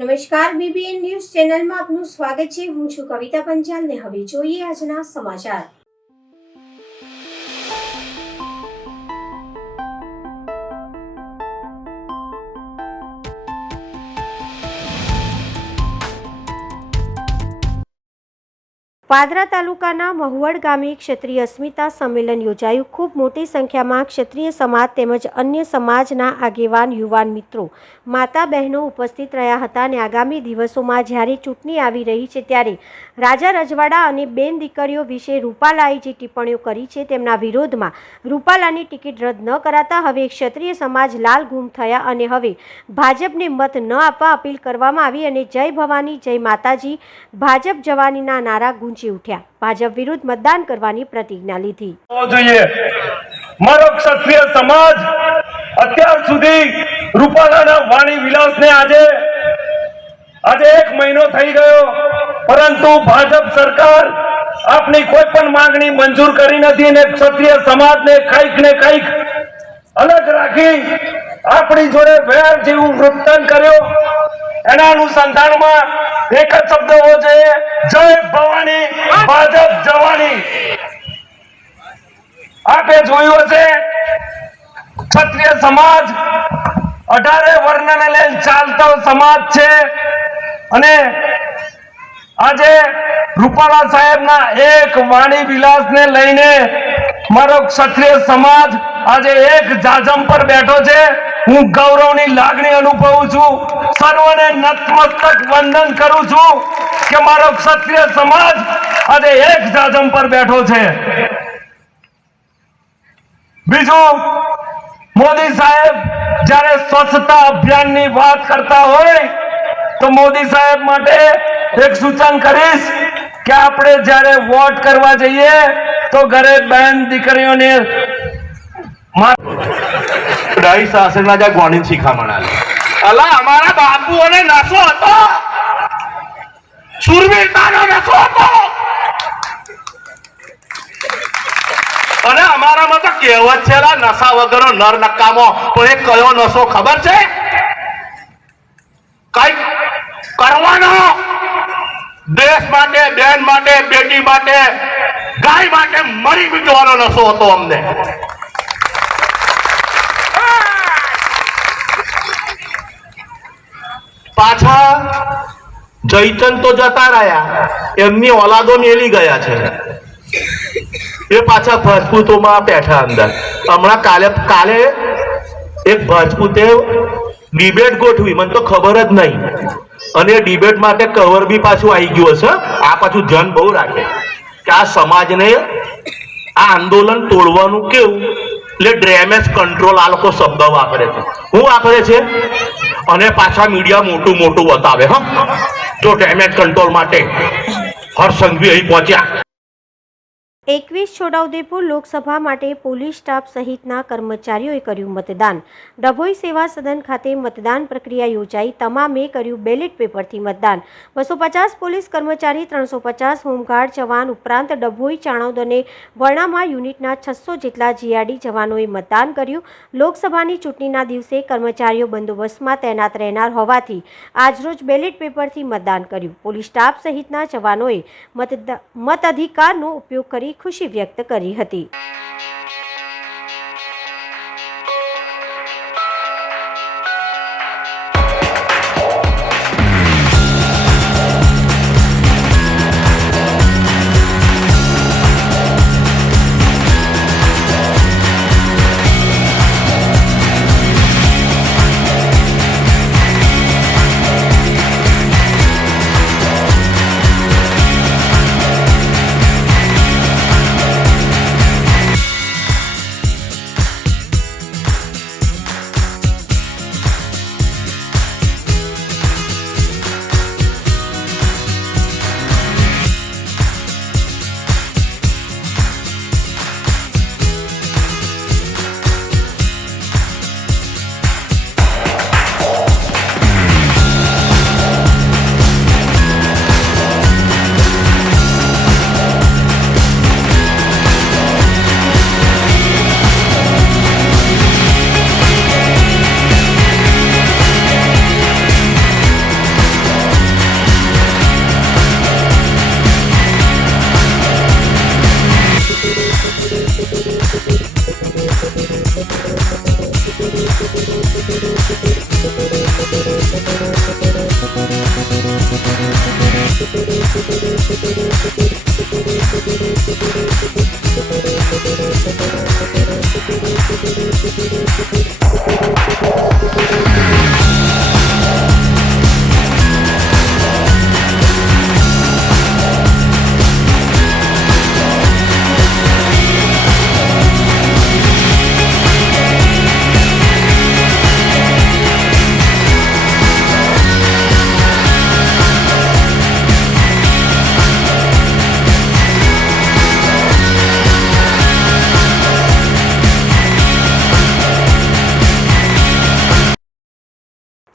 નમસ્કાર, BBN news ચેનલમાં આપનું સ્વાગત છે। હું છું કવિતા પંચાલ ને હવે જોઈએ આજના સમાચાર। પાદરા તાલુકાના મહુવડ ગામે ક્ષત્રિય અસ્મિતા સંમેલન યોજાયું। ખૂબ મોટી સંખ્યામાં ક્ષત્રિય સમાજ તેમજ અન્ય સમાજના આગેવાન, યુવાન મિત્રો, માતા બહેનો ઉપસ્થિત રહ્યા હતા અને આગામી દિવસોમાં જ્યારે ચૂંટણી આવી રહી છે ત્યારે રાજા રજવાડા અને બેન દીકરીઓ વિશે રૂપાલાએ જે ટિપ્પણીઓ કરી છે તેમના વિરોધમાં રૂપાલાની ટિકિટ રદ ન કરાતા હવે ક્ષત્રિય સમાજ લાલ ગુમ થયા અને હવે ભાજપને મત ન આપવા અપીલ કરવામાં આવી અને જય ભવાની, જય માતાજી, ભાજપ જવાનીના નારા ગુંજી ઉઠ્યા। ભાજપ વિરુદ્ધ મતદાન કરવાની પ્રતિજ્ઞા લીધી। મારો ક્ષત્રિય સમાજ અત્યાર સુધી રૂપાલાના વાણી વિલાસને આજે 1 મહિનો થઈ ગયો, પરંતુ ભાજપ સરકાર આપની કોઈ પણ માંગણી મંજૂર કરી નથી અને ક્ષત્રિય સમાજને કંઈક ને કંઈક અલગ રાખી આપણી જોડે વેર જેવું વૃત્તન કર્યો। એના અનુસંધાનમાં એક જ શબ્દ હોવો જોઈએ, જય ભવાની, ભાજપ જવાની। આપે જોયું હશે ક્ષત્રિય સમાજ 18 વર્ણને લઈને ચાલતો સમાજ છે અને આજે રૂપાલા સાહેબના એક વાણી વિલાસને લઈને મારો ક્ષત્રિય સમાજ આજે એક જાજમ પર બેઠો છે। હું ગૌરવની લાગણી અનુભવું છું, સર્વને નતમસ્તક વંદન કરું છું કે મારો ક્ષત્રિય સમાજ આજે એક જાજમ પર બેઠો છે। બીજું, મોદી સાહેબ જ્યારે સ્વચ્છતા અભિયાનની વાત કરતા હોય તો મોદી સાહેબ માટે એક સૂચન કરીશ કે આપણે જ્યારે વોટ કરવા જઈએ તો ઘરે બહેન દીકરીઓને ડાઈ શાસનના જ્યાં ગોણી શિખામણ આલે અલા અમારા બાપુઓને નશો હતો, સુરવીરતાનો નશો હતો અને અમારામાં તો કહેવત છે નશા વગરનો નર નકામો। પણ એ કયો નશો ખબર છે? કઈ કરવાનો દેશ માટે, બેન માટે, બેટી માટે, ગાય માટે મરી મિટવાનો નશો હતો અમને। પાછા જયચંદ તો જતા રહ્યા, એમની ઓલાદો મેલી ગયા છે, એ પાછા ભજપૂતોમાં બેઠા અંદર। હમણાં કાલે એક ભજપૂતે ડિબેટ ગોઠવી, મને તો ખબર જ નહીં, અને ડિબેટ માટે કવર બી પાછું આવી ગયું હશે। આ પાછું ધ્યાન બહુ રાખે કે આ સમાજને આ આંદોલન તોડવાનું કેવું, એટલે ડેમેજ કંટ્રોલ આ લોકો શબ્દ વાપરે છે। શું વાપરે છે? અને પાછા મીડિયા મોટું મોટું બતાવે જો ડેમેજ કંટ્રોલ માટે હર્ષસંઘવી અહીં પહોંચ્યા। 21 છોટાઉદેપુર લોકસભા માટે પોલીસ સ્ટાફ સહિતના કર્મચારીઓએ કર્યું મતદાન। ડભોઈ સેવા સદન ખાતે મતદાન પ્રક્રિયા યોજાઈ। તમામે કર્યું બેલેટ પેપરથી મતદાન। 250 પોલીસ કર્મચારી, 350 હોમગાર્ડ જવાન ઉપરાંત ડભોઈ, ચાણોદ અને વર્ણામાં યુનિટના 600 જેટલા જીઆરડી જવાનોએ મતદાન કર્યું। લોકસભાની ચૂંટણીના દિવસે કર્મચારીઓ બંદોબસ્તમાં તૈનાત રહેનાર હોવાથી આજરોજ બેલેટ પેપરથી મતદાન કર્યું। પોલીસ સ્ટાફ સહિતના જવાનોએ મતાધિકારનો ઉપયોગ કરી ખુશી વ્યક્ત કરી હતી।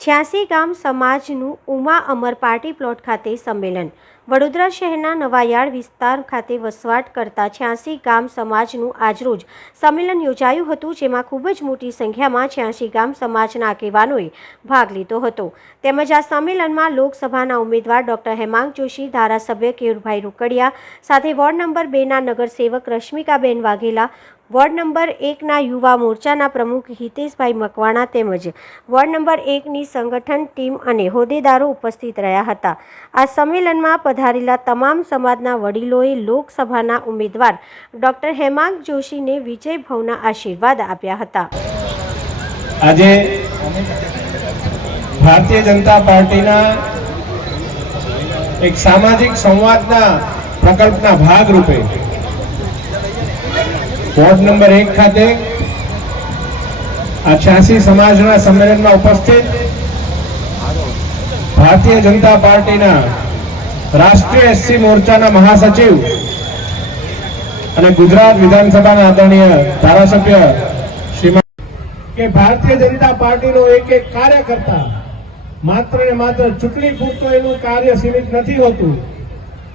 86 ગામ સમાજનું ઉમા અમર પાર્ટી પ્લોટ ખાતે સંમેલન. વડોદરા શહેરના નવાયાર્ડ વિસ્તાર ખાતે વસવાટ કરતા 86 ગામ સમાજનું આજરોજ સંમેલન યોજાયું હતું, જેમાં ખૂબ જ મોટી સંખ્યામાં 86 ગામ સમાજના આગેવાનોએ ભાગ લીધો હતો. તેમજ આ સંમેલનમાં લોકસભાના ઉમેદવાર ડોક્ટર હેમાંગ જોશી, ધારાસભ્ય કેયુરભાઈ રોકડિયા સાથે ward number 2ના નગરસેવક રશ્મિકાબેન Vaghela, ward number 1ના યુવા મોરચાના પ્રમુખ હિતેશભાઈ મકવાણા તેમજ વોર્ડ નંબર 1ની સંગઠન ટીમ અને હોદ્દેદારો ઉપસ્થિત રહ્યા હતા. આ સંમેલનમાં પધારેલા તમામ સમાજના વડીલોએ લોકસભાના ઉમેદવાર ડોક્ટર હેમાંગ જોશીને વિજય ભવના આશીર્વાદ આપ્યા હતા. આજે ભારતીય જનતા પાર્ટીના એક સામાજિક સંવાદના પ્રકલ્પના ભાગરૂપે વોર્ડ નંબર 1 ખાતે આ 86 સમાજના સંમેલનમાં ઉપસ્થિત ભારતીય જનતા પાર્ટીના રાષ્ટ્રીય એસસી મોરચાના મહાસચિવ અને ગુજરાત વિધાનસભાના આદરણીય ધારાસભ્ય શ્રીમાન કે ભારતીય જનતા પાર્ટીનો એક એક કાર્યકર્તા માત્ર ને માત્ર ચૂંટણી પૂરતો એનું કાર્ય સીમિત નથી હોતું.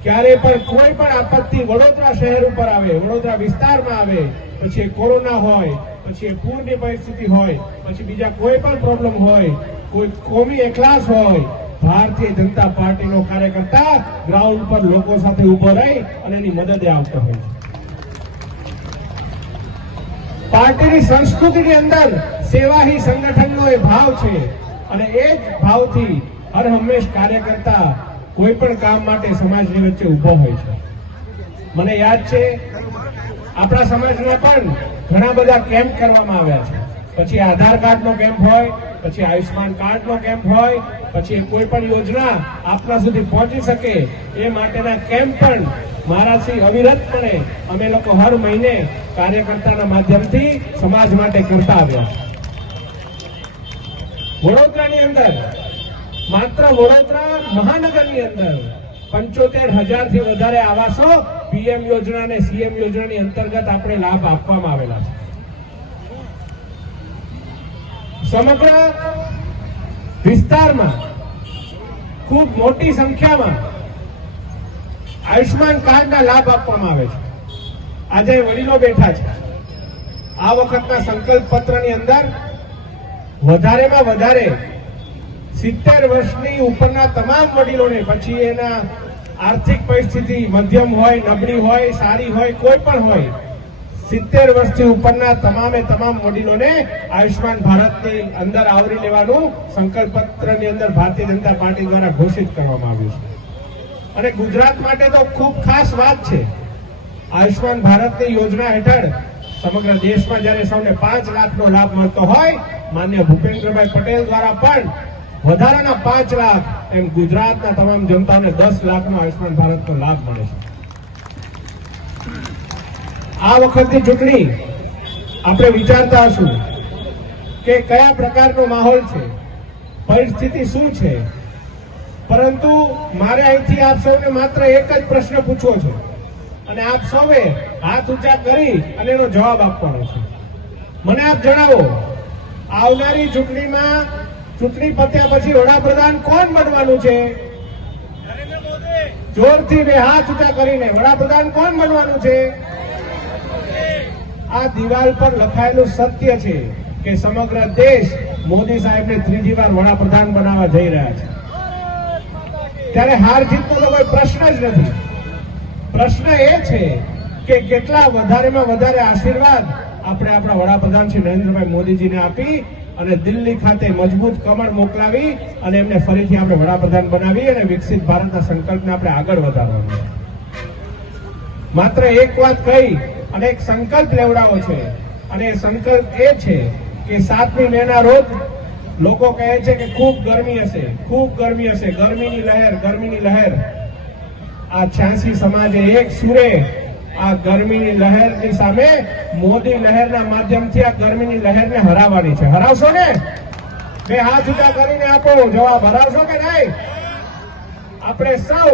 ક્યારે પણ કોઈ પણ આપત્તિ વડોદરા શહેર ઉપર આવે, વડોદરા વિસ્તારમાં આવે, પછી કોરોના હોય, પછી પૂરની પરિસ્થિતિ હોય, પછી બીજા કોઈ પણ પ્રોબ્લેમ હોય, કોઈ કોમી એકલાસ હોય, ભારતીય જનતા પાર્ટીનો કાર્યકર્તા ગ્રાઉન્ડ પર લોકો સાથે ઉભો રહી અને એની મદદે આવતો હોય છે. પાર્ટીની સંસ્કૃતિની અંદર સેવાહી સંગઠનનો એ ભાવ છે અને એ જ ભાવથી હર હંમેશ કાર્યકર્તા કોઈ પણ કામ માટે સમાજની વચ્ચે ઉભો હોય છે. મને યાદ છે આપણા સમાજના પણ ઘણા બધા કેમ્પ કરવામાં આવ્યા છે. પછી આધાર કાર્ડનો કેમ્પ હોય, પછી આયુષ્માન કાર્ડનો કેમ્પ હોય, પછી કોઈ પણ યોજના આપણા સુધી પહોંચી શકે એ માટેના કેમ્પ પણ મારાથી અવિરતપણે અમે લોકો હર મહિને કાર્યકર્તાના માધ્યમથી સમાજ માટે કરતા આવ્યા છે. વડોદરાની અંદર માત્ર વડોદરા મહાનગરની અંદર 75,000 થી વધારે આવાસો પીએમ યોજના અને સીએમ યોજનાની અંતર્ગત આપણે લાભ આપવામાં આવેલા છે. સમગ્ર વિસ્તારમાં ખૂબ મોટી સંખ્યામાં આયુષ્માન કાર્ડના લાભ આપવામાં આવે છે. આજે વડીલો બેઠા છે. આ વખતના સંકલ્પ પત્રની અંદર વધારેમાં વધારે 70 વર્ષની ઉપરના તમામ વડીલોને, પછી એના આર્થિક પરિસ્થિતિ મધ્યમ હોય, નબળી હોય, સારી હોય, કોઈ પણ હોય, 70 વર્ષથી ઉપરના તમામે તમામ વડીલોને આયુષ્માન ભારતની અંદર આવરી લેવાનું સંકલ્પ પત્રની અંદર ભારતીય જનતા પાર્ટી દ્વારા ઘોષિત કરવામાં આવ્યું છે. અને ગુજરાત માટે તો ખૂબ ખાસ વાત છે. આયુષ્માન ભારતની યોજના હેઠળ સમગ્ર દેશમાં જ્યારે સૌને 5 લાખનો લાભ મળતો હોય, માન્ય ભૂપેન્દ્રભાઈ પટેલ દ્વારા પણ વધારાના 5 લાખ એમ ગુજરાતના તમામ જનતાને 10 લાખનો આયુષ્માન ભારતનો લાભ મળે છે. આ વખતની ચૂંટણી આપણે વિચારતા હશું કે કયા પ્રકારનો માહોલ છે, પરિસ્થિતિ શું છે, પરંતુ મારે અહીંથી આપ સૌને માત્ર એક જ પ્રશ્ન પૂછવો છે અને આપ સૌએ હાથ ઊંચા કરી અને એનો જવાબ આપવાનો છે. મને આપ જણાવો, આવનારી ચૂંટણીમાં ચૂંટણી પત્યા પછી વડાપ્રધાન કોણ બનવાનું છે? જોરથી બે હાથ ઊંચા કરીને વડાપ્રધાન કોણ બનવાનું છે? આ દિવાલ પર લખાયેલું સત્ય છે કે સમગ્ર દેશ મોદી સાહેબને ત્રીજી વાર વડાપ્રધાન બનાવવા જઈ રહ્યા છે. ત્યારે હાર જીતનો તો કોઈ પ્રશ્ન જ નથી. પ્રશ્ન એ છે કે કેટલા વધારેમાં વધારે આશીર્વાદ આપણે આપણા વડાપ્રધાન શ્રી નરેન્દ્રભાઈ મોદીજીને આપી અને દિલ્હી ખાતે મજબૂત કમળ મોકલાવી અને એમને ફરીથી આપણે વડાપ્રધાન બનાવી અને વિકસિત ભારતના સંકલ્પને આપણે આગળ વધારવાનો. માત્ર એક વાત કહી અને એક સંકલ્પ લેવડાવો છે અને એ સંકલ્પ એ છે કે 7મી મેના રોજ લોકો કહે છે કે ખૂબ ગરમી હશે, ખૂબ ગરમી હશે, ગરમીની લહેર, ગરમીની લહેર. આ 86 સમાજે એક સુરે આ ગરમીની લહેરની સામે મોદી લહેરના માધ્યમથી આ ગરમીની લહેરને હરાવવાની છે. હરાવશો ને? બે હાથ ઊંચા કરીને આપો જવાબ. હરાવશો કે નહીં? આપણે સૌ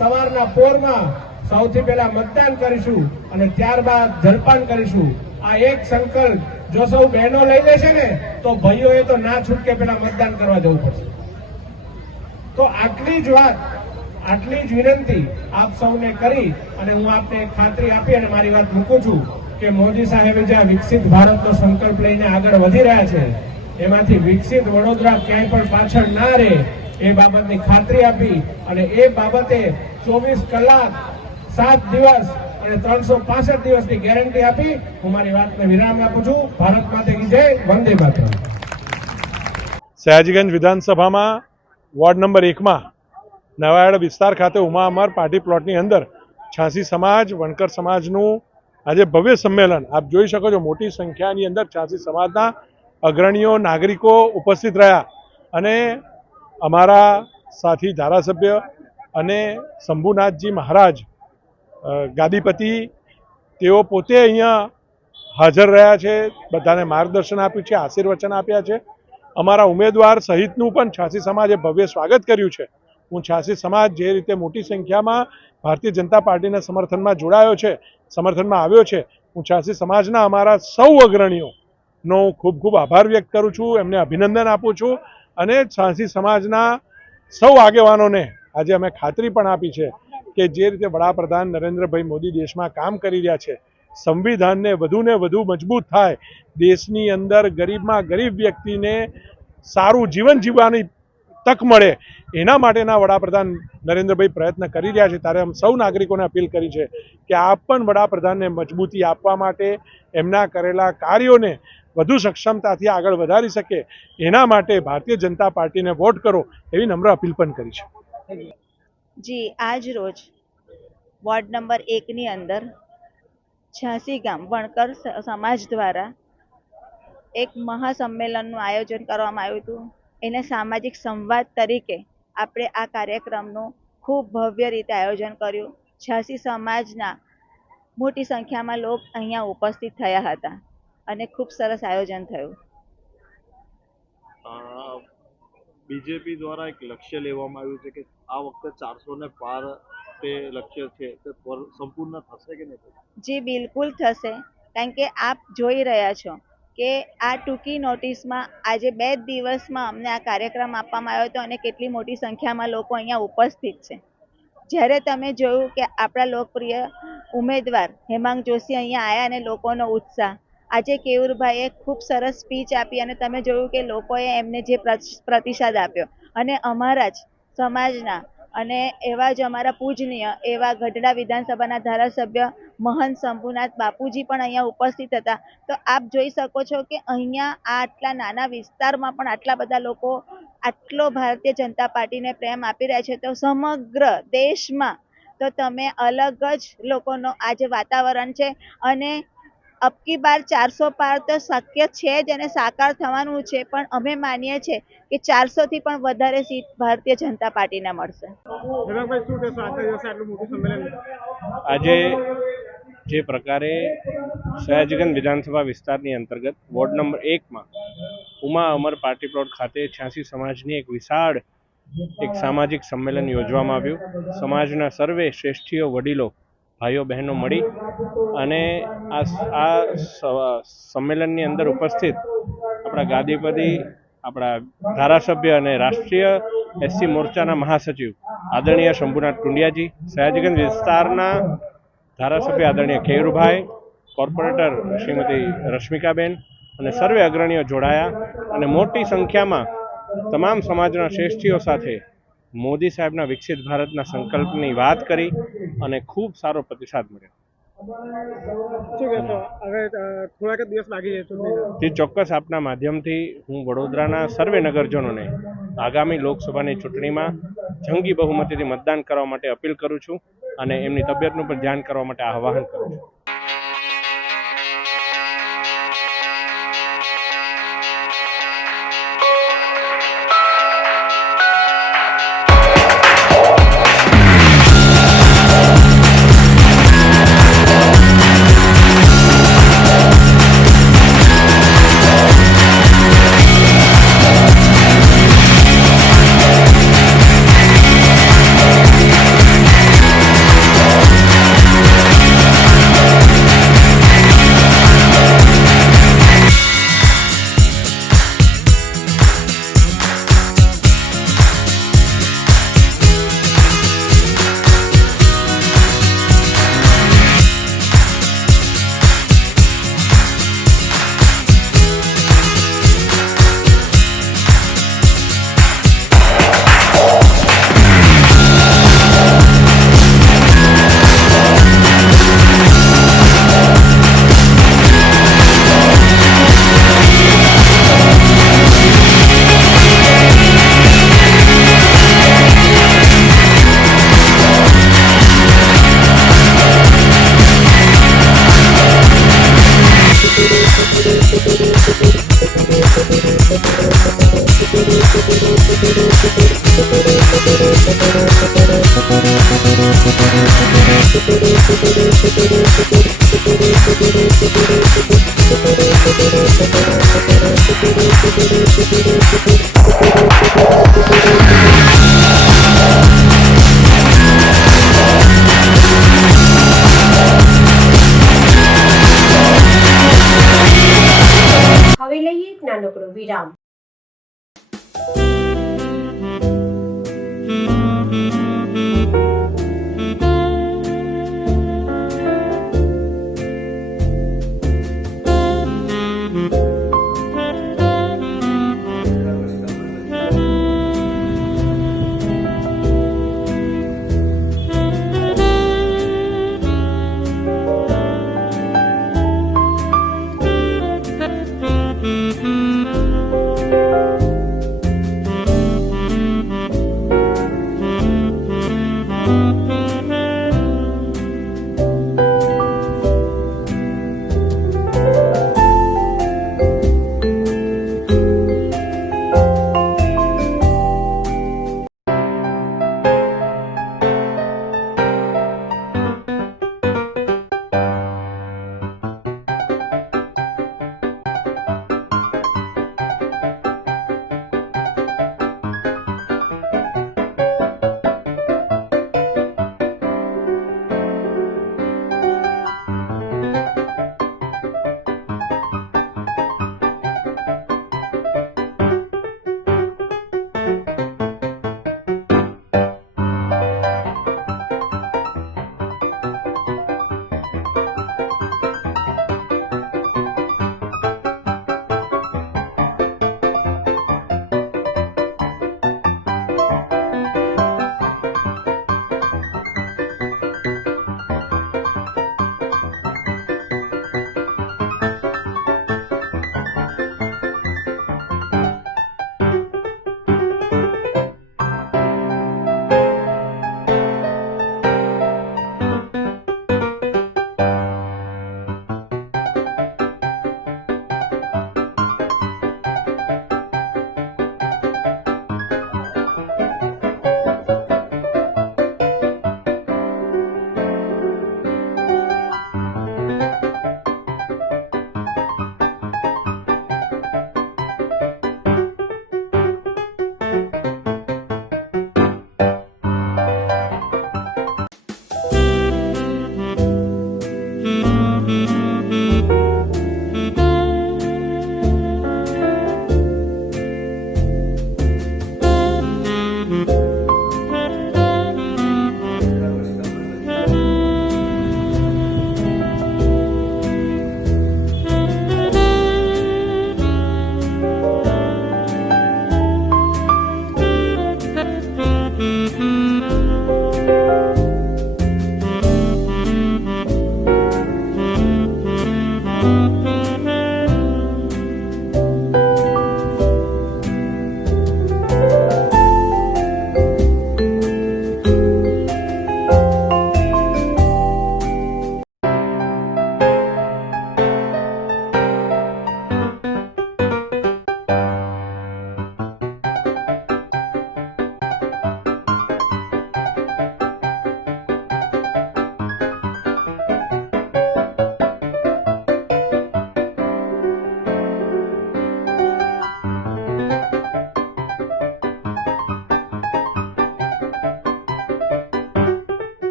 સવારના પોરમાં સૌથી પહેલા મતદાન કરીશું અને ત્યારબાદ જલપાન કરીશું. આ એક સંકલ્પ જો સૌ બહેનો લઈ લેશે ને તો ભાઈઓએ તો ના છૂટકે પેલા મતદાન કરવા જવું પડશે. તો આટલી જ વાત, આટલી જ વિનંતી આપ સૌને કરી અને હું આપને એક ખાતરી આપી અને મારી વાત મૂકું છું કે મોદી સાહેબે જ્યાં વિકસિત ભારતનો સંકલ્પ લઈને આગળ વધી રહ્યા છે એમાંથી વિકસિત વડોદરા ક્યાંય પણ પાછળ ના રહે એ બાબતની ખાતરી આપી અને એ બાબતે 24 કલાક 7 દિવસ અને 365 દિવસની ગેરંટી આપી હું મારી વાતને વિરામ આપું છું. ભારત માતા કી જય, વંદે માતરમ. સયાજીગંજ વિધાનસભામાં વોર્ડ નંબર 1માં નવાયાર્ડ વિસ્તાર ખાતે ઉમા અમર પાર્ટી પ્લોટની અંદર 86 સમાજ વણકર સમાજનું આજે ભવ્ય સંમેલન આપ જોઈ શકો છો. મોટી સંખ્યાની અંદર 86 સમાજના અગ્રણીઓ નાગરિકો ઉપસ્થિત રહ્યા અને અમારા સાથી ધારાસભ્ય અને શંભુનાથજી મહારાજ ગાદીપતિ તેઓ પોતે અહીંયા હાજર રહ્યા છે, બધાને માર્ગદર્શન આપ્યું છે, આશીર્વચન આપ્યા છે. અમારા ઉમેદવાર સહિતનું પણ 86 સમાજે ભવ્ય સ્વાગત કર્યું છે. હું 86 સમાજ જે રીતે મોટી સંખ્યામાં ભારતીય જનતા પાર્ટીના સમર્થનમાં જોડાયો છે, સમર્થનમાં આવ્યો છે, હું 86 સમાજના અમારા સૌ અગ્રણીઓનો ખૂબ ખૂબ આભાર વ્યક્ત કરું છું, એમને અભિનંદન આપું છું અને 86 સમાજના સૌ આગેવાનોને આજે અમે ખાતરી પણ આપી છે કે જે રીતે વડાપ્રધાન નરેન્દ્રભાઈ મોદી દેશમાં કામ કરી રહ્યા છે, સંવિધાનને વધુને વધુ મજબૂત થાય, દેશની અંદર ગરીબમાં ગરીબ વ્યક્તિને સારું જીવન જીવવાની તક મળે, એના માટેના વડાપ્રધાન નરેન્દ્રભાઈ પ્રયત્ન કરી રહ્યા છે. ત્યારે અમે સૌ નાગરિકોને અપીલ કરી છે કે આપ પણ વડાપ્રધાનને મજબૂતી આપવા માટે એમના કરેલા કાર્યોને વધુ સક્ષમતાથી આગળ વધારી શકે એના માટે ભારતીય જનતા પાર્ટીને વોટ કરો એવી નમ્ર અપીલ પણ કરી છે. જી, આજ રોજ વોર્ડ નંબર 1ની અંદર 86 ગામ વણકર સમાજ દ્વારા એક મહાસંમેલનનું આયોજન કરવામાં આવ્યું હતું. એને સામાજિક સંવાદ તરીકે આપણે આ કાર્યક્રમનું ખૂબ ભવ્ય રીતે આયોજન કર્યું. 86 સમાજના મોટી સંખ્યામાં લોકો અહીંયા ઉપસ્થિત થયા હતા અને ખૂબ સરસ આયોજન થયું. બીજેપી દ્વારા એક લક્ષ્ય લેવામાં આવ્યું છે કે આ વખતે 400 ને પાર તે લક્ષ્ય છે તે સંપૂર્ણ થશે કે નહીં? જી, બિલકુલ થશે. કારણ કે આપ જોઈ રહ્યા છો કે આ ટૂંકી નોટિસમાં આજે 2 દિવસમાં અમને આ કાર્યક્રમ આપવામાં આવ્યો હતો અને કેટલી મોટી સંખ્યામાં લોકો અહીંયા ઉપસ્થિત છે. જ્યારે તમે જોયું કે આપણા લોકપ્રિય ઉમેદવાર હેમાંગ જોશી અહીંયા આવ્યા અને લોકોનો ઉત્સાહ, આજે કેયુરભાઈએ ખૂબ સરસ સ્પીચ આપી અને તમે જોયું કે લોકોએ એમને જે પ્રતિસાદ આપ્યો અને અમારા જ સમાજના અને એવા જ અમારા પૂજનીય એવા ગઢડા વિધાનસભાના ધારાસભ્ય મહંત શંભુનાથ બાપુજી પણ અહીંયા ઉપસ્થિત હતા. તો આપ જોઈ શકો છો કે અહીંયા આટલા નાના વિસ્તારમાં પણ આટલા બધા લોકો આટલો ભારતીય જનતા પાર્ટીને પ્રેમ આપી રહ્યા છે. તો સમગ્ર દેશમાં તો તમે અલગ જ લોકોનો આજે વાતાવરણ છે અને અબકી બાર 400 પાર તો શક્ય છે જ અને સાકાર થવાનું છે, પણ અમે માનીએ છીએ કે 400 થી પણ વધારે સીટ ભારતીય જનતા પાર્ટીને મળશે. આજે જે પ્રકારે સયાજીગંજ વિધાનસભા વિસ્તારની અંતર્ગત વોર્ડ નંબર 1માં ઉમા અમર પાર્ટી પ્લોટ ખાતે 86 સમાજની એક વિશાળ સામાજિક સંમેલન યોજવામાં આવ્યું. સમાજના સર્વે શ્રેષ્ઠીઓ, વડીલો, ભાઈઓ બહેનો મળી અને આ સંમેલનની અંદર ઉપસ્થિત આપણા ગાદીપતિ, આપણા ધારાસભ્ય અને રાષ્ટ્રીય એસસી મોરચાના મહાસચિવ આદરણીય શંભુનાથ ટુંડિયાજી, સયાજીગંજ વિસ્તારના ધારાસભ્ય આદરણીય કેયુરભાઈ, કોર્પોરેટર શ્રીમતી રશ્મિકાબેન અને સર્વે અગ્રણીઓ જોડાયા અને મોટી સંખ્યામાં તમામ સમાજના શ્રેષ્ઠીઓ સાથે મોદી સાહેબના વિકસિત ભારતના સંકલ્પની વાત કરી અને ખૂબ સારો પ્રતિસાદ મળ્યો. તે ચોક્કસ આપના માધ્યમથી હું વડોદરાના સર્વે નગરજનોને આગામી લોકસભાની ચૂંટણીમાં જંગી બહુમતીથી મતદાન કરવા માટે અપીલ કરું છું અને એમની તબિયતનું પણ ધ્યાન કરવા માટે આહ્વાન કરું છું. વિરામ.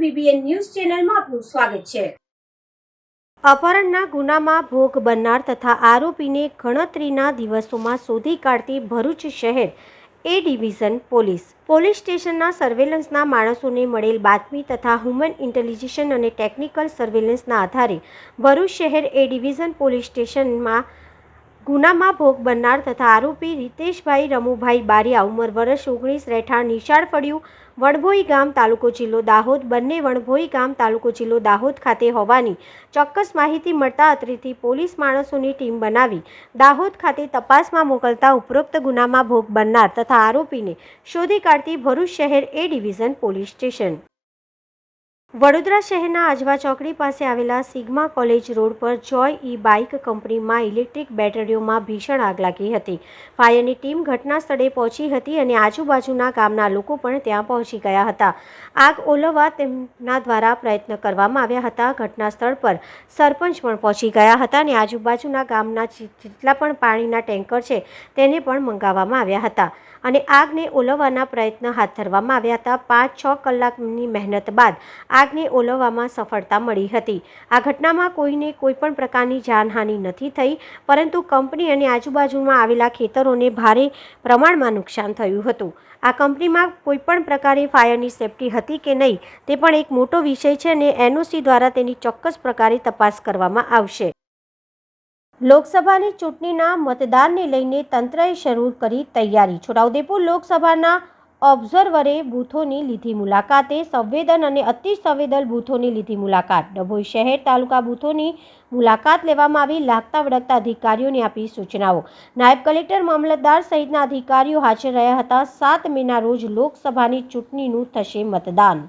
બીબીએન ન્યૂઝ ચેનલમાં આપનું સ્વાગત છે. અપહરણના ગુનામાં ભોગ બનનાર તથા આરોપીને ગણતરીના દિવસોમાં શોધી કાઢતી ભરૂચ શહેર એ ડિવિઝન પોલીસ સ્ટેશનના સર્વેલન્સના માણસોને મળેલ બાતમી તથા હ્યુમન ઇન્ટેલિજન્સ અને ટેકનિકલ સર્વેલન્સના આધારે ભરૂચ શહેર એ ડિવિઝન પોલીસ સ્ટેશનમાં ગુનામાં ભોગ બનનાર તથા આરોપી રીતેશભાઈ રમુભાઈ બારિયા ઉંમર વર્ષ 19 રહેઠાણ નિશાળ ફળિયું વણભોઈ ગામ તાલુકો જિલ્લો દાહોદ બંને વણભોઈ ગામ તાલુકો જિલ્લો દાહોદ ખાતે હોવાની ચોક્કસ માહિતી મળતા અત્રેથી પોલીસ માણસોની ટીમ બનાવી દાહોદ ખાતે તપાસમાં મોકલતા ઉપરોક્ત ગુનામાં ભોગ બનનાર તથા આરોપીને શોધી કાઢતી ભરૂચ શહેર એ ડિવિઝન પોલીસ સ્ટેશન વડોદરા શહેરના આજવા ચોકડી પાસે આવેલા સિગ્મા કોલેજ રોડ પર જોય ઈ બાઇક કંપનીમાં ઇલેક્ટ્રિક બેટરીઓમાં ભીષણ આગ લાગી હતી. ફાયરની ટીમ ઘટના સ્થળે પહોંચી હતી અને આજુબાજુના ગામના લોકો પણ ત્યાં પહોંચી ગયા હતા. આગ ઓલવવા તેમના દ્વારા પ્રયત્ન કરવામાં આવ્યા હતા. ઘટના સ્થળ પર સરપંચ પણ પહોંચી ગયા હતા અને આજુબાજુના ગામના જેટલા પણ પાણીના ટેન્કર છે તેને પણ મંગાવવામાં આવ્યા હતા અને આગને ઓલવવાના પ્રયત્ન હાથ ધરવામાં આવ્યા હતા. 5-6 કલાકની મહેનત બાદ આગને ઓલવવામાં સફળતા મળી હતી. આ ઘટનામાં કોઈને કોઈ પણ પ્રકારની જાનહાનિ નથી થઈ, પરંતુ કંપની અને આજુબાજુમાં આવેલા ખેતરોને ભારે પ્રમાણમાં નુકસાન થયું હતું. આ કંપનીમાં કોઈ પણ પ્રકારે ફાયરની સેફટી હતી કે નહીં તે પણ એક મોટો વિષય છે અને એનઓસી દ્વારા તેની ચોક્કસ પ્રકારે તપાસ કરવામાં આવશે. લોકસભાની ચૂંટણીના મતદાનને લઈને તંત્રએ શરૂ કરી તૈયારી. છોટાઉદેપુર લોકસભાના ઓબ્ઝર્વરે બૂથોની લીધી મુલાકાતે સંવેદન અને અતિ સંવેદન બૂથોની લીધી મુલાકાત. ડભોઈ શહેર તાલુકા બૂથોની મુલાકાત લેવામાં આવી. લાગતા વળગતા અધિકારીઓને આપી સૂચનાઓ. નાયબ કલેક્ટર મામલતદાર સહિતના અધિકારીઓ હાજર રહ્યા હતા. 7 મેના રોજ લોકસભાની ચૂંટણીનું થશે મતદાન.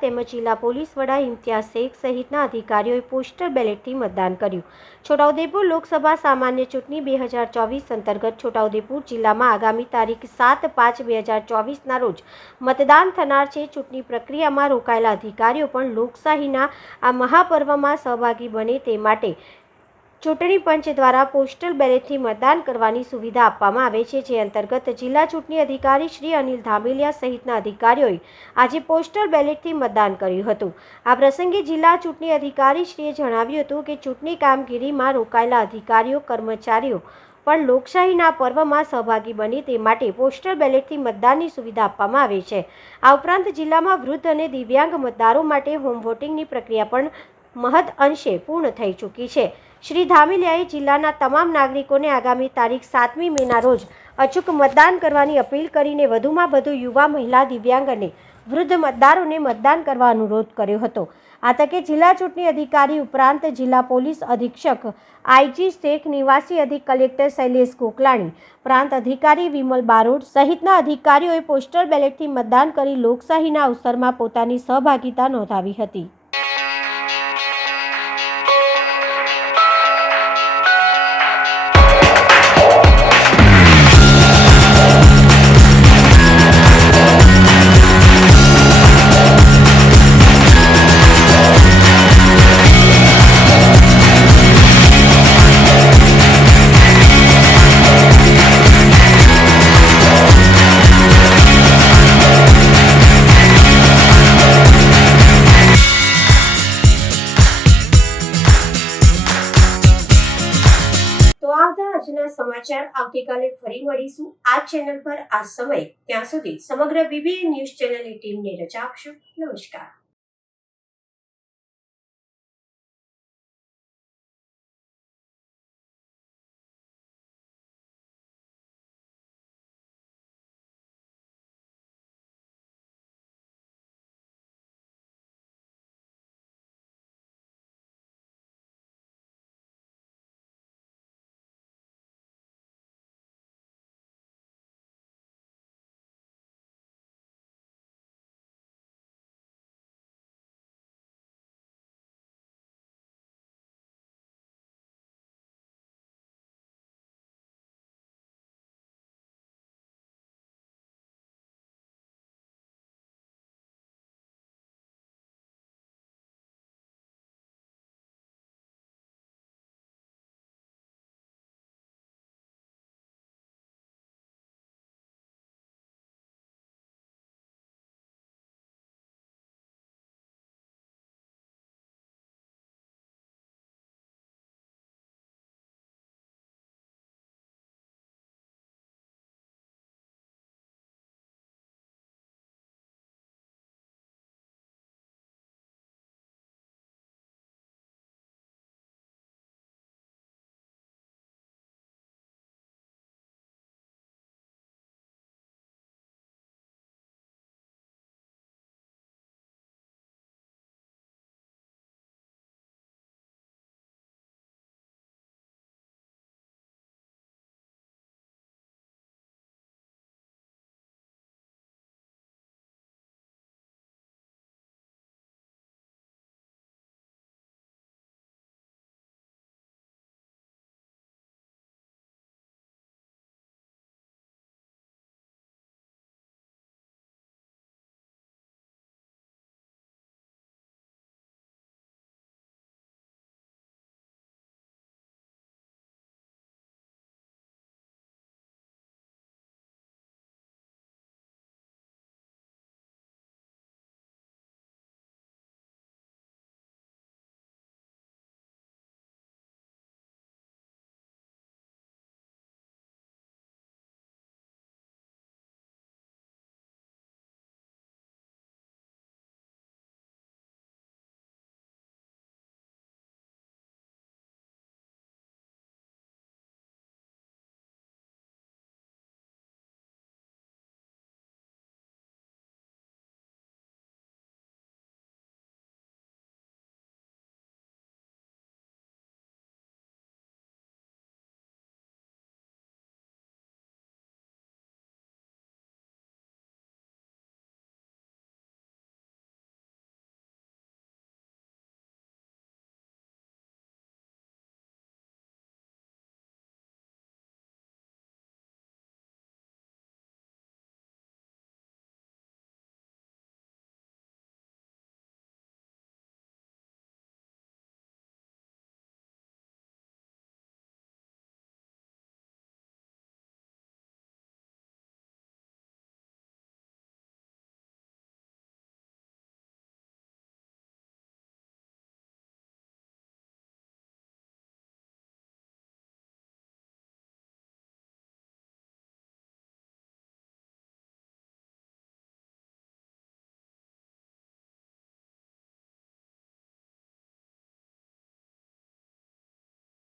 તેમજ જિલ્લા પોલીસ વડા ઇમ્તિયાઝ શેખ સહિતના અધિકારીઓએ પોસ્ટલ બેલેટથી મતદાન કર્યું. છોટાઉદેપુર લોકસભા સામાન્ય ચૂંટણી 2024 અંતર્ગત છોટાઉદેપુર જિલ્લામાં આગામી તારીખ 7/5/2024ના રોજ મતદાન થનાર છે. ચૂંટણી પ્રક્રિયામાં રોકાયેલા અધિકારીઓ પણ લોકશાહીના આ મહાપર્વમાં સહભાગી બને તે માટે ચૂંટણી પંચ દ્વારા પોસ્ટલ બેલેટથી મતદાન કરવાની સુવિધા આપવામાં આવે છે. જે અંતર્ગત જિલ્લા ચૂંટણી અધિકારી શ્રી અનિલ ધામેલિયા સહિતના અધિકારીઓએ આજે પોસ્ટલ બેલેટથી મતદાન કર્યું હતું. આ પ્રસંગે જિલ્લા ચૂંટણી અધિકારી શ્રીએ જણાવ્યું હતું કે ચૂંટણી કામગીરીમાં રોકાયેલા અધિકારીઓ કર્મચારીઓ પણ લોકશાહીના પર્વમાં સહભાગી બને તે માટે પોસ્ટલ બેલેટથી મતદાનની સુવિધા આપવામાં આવે છે. આ ઉપરાંત જિલ્લામાં વૃદ્ધ અને દિવ્યાંગ મતદારો માટે હોમ વોટિંગની પ્રક્રિયા પણ મહદ અંશે પૂર્ણ થઈ ચૂકી છે. શ્રી ધામેલિયાએ જિલ્લાના તમામ નાગરિકોને આગામી તારીખ 7મી મેના રોજ અચૂક મતદાન કરવાની અપીલ કરીને વધુમાં વધુ યુવા, મહિલા, દિવ્યાંગ અને વૃદ્ધ મતદારોને મતદાન કરવા અનુરોધ કર્યો હતો. આ તકે જિલ્લા ચૂંટણી અધિકારી ઉપરાંત જિલ્લા પોલીસ અધિક્ષક આઈજી શેખ, નિવાસી અધિક કલેક્ટર શૈલેષ ગોકલાણી, પ્રાંત અધિકારી વિમલ બારોટ સહિતના અધિકારીઓએ પોસ્ટલ બેલેટથી મતદાન કરી લોકશાહીના અવસરમાં પોતાની સહભાગિતા નોંધાવી હતી. આજના સમાચાર આવતીકાલે ફરી મળીશું આ ચેનલ પર આ સમય. ત્યાં સુધી સમગ્ર BBN ન્યૂઝ ચેનલની ટીમને રજા આપશો. નમસ્કાર.